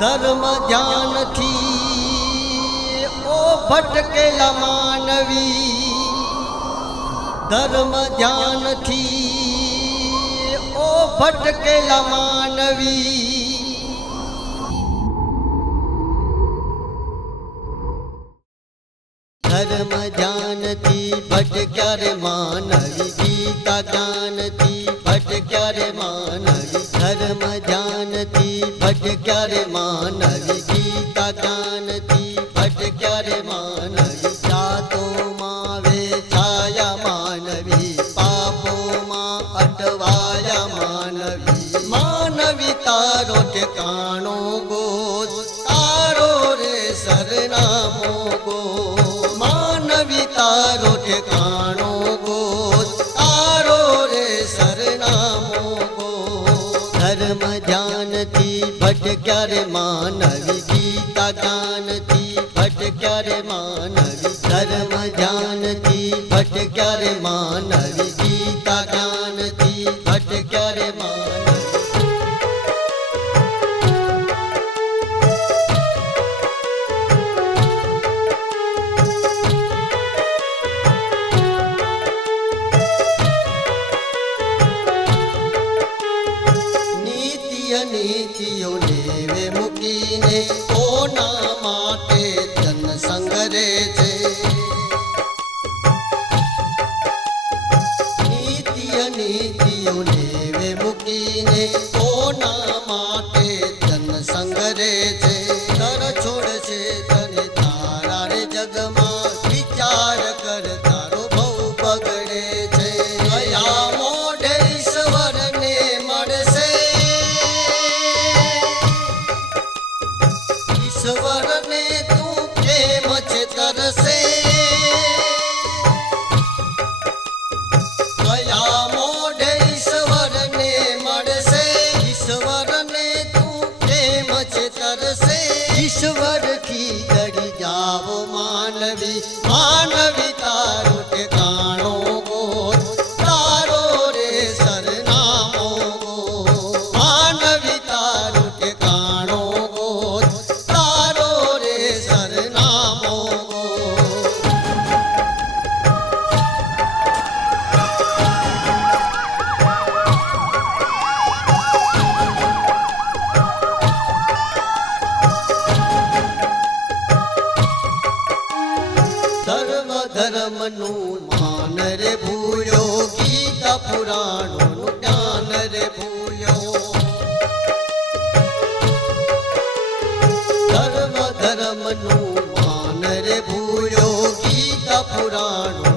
ધર્મ ધ્યાનથી ઓ ભટકેલા માનવી, ધર્મ ધ્યાનથી ઓ ભટકેલા માનવી, ધર્મ ધ્યાનથી ભટક્યા રે માનવી, ગીતા જ્ઞાનથી ભટક્યા રે માનવી, ધર્મ ધ્યાનથી ભટક્યા રે માનવી, ગીતા જ્ઞાનથી ભટક્યા રે માનવી, જાતોમાં વેચાયા માનવી, પાપોમાં અટવાયા માનવી, માનવી તારો ઠેકાણો ગોત, તારો રે સરનામો ગોત, માનવી તારો ઠેકાણો ગોત, તારો રે સરનામો ગોત, ધર્મ ધ્યાનથી ભટક્યા રે માનવી, ગીતા જ્ઞાનથી ભટક્યા રે માનવી, ધર્મ ધ્યાનથી ભટક્યા રે માનવી, ગીતા જ્ઞાનથી ભટક્યા રે માનવી. નીતિઓ નેવે મૂકીને કોના માટે જન સંગરે છે, નીતિઓ નેવે મૂકીને કોના માટે જન સંગરે છે, તર છોડશે તને તારા રે જગમાં, વિચાર કર તારો બહુ બગડે છે, કયા મોઢે ઈશ્વરને મળશે, ઈશ્વરને તું કેમ છે તરસે, કયા મોઢે ઈશ્વરને મળશે, ઈશ્વરને તું કેમ છે તરસે, ઈશ્વર કી ડરી જાવો માનવી, માનવી તારો ઠેકાણો ગોત, તારો રે સરનામો ગોત, માનવી તારો ઠેકાણો ગોત, તારો રે સરનામો ગોત. ધર્મ ધર્મનું માન રે ભૂલ્યો, ગીતા પુરાણોનું જ્ઞાન રે ભૂલ્યો, ધર્મ ધર્મનું માન રે ભૂલ્યો, ગીતા પુરાણો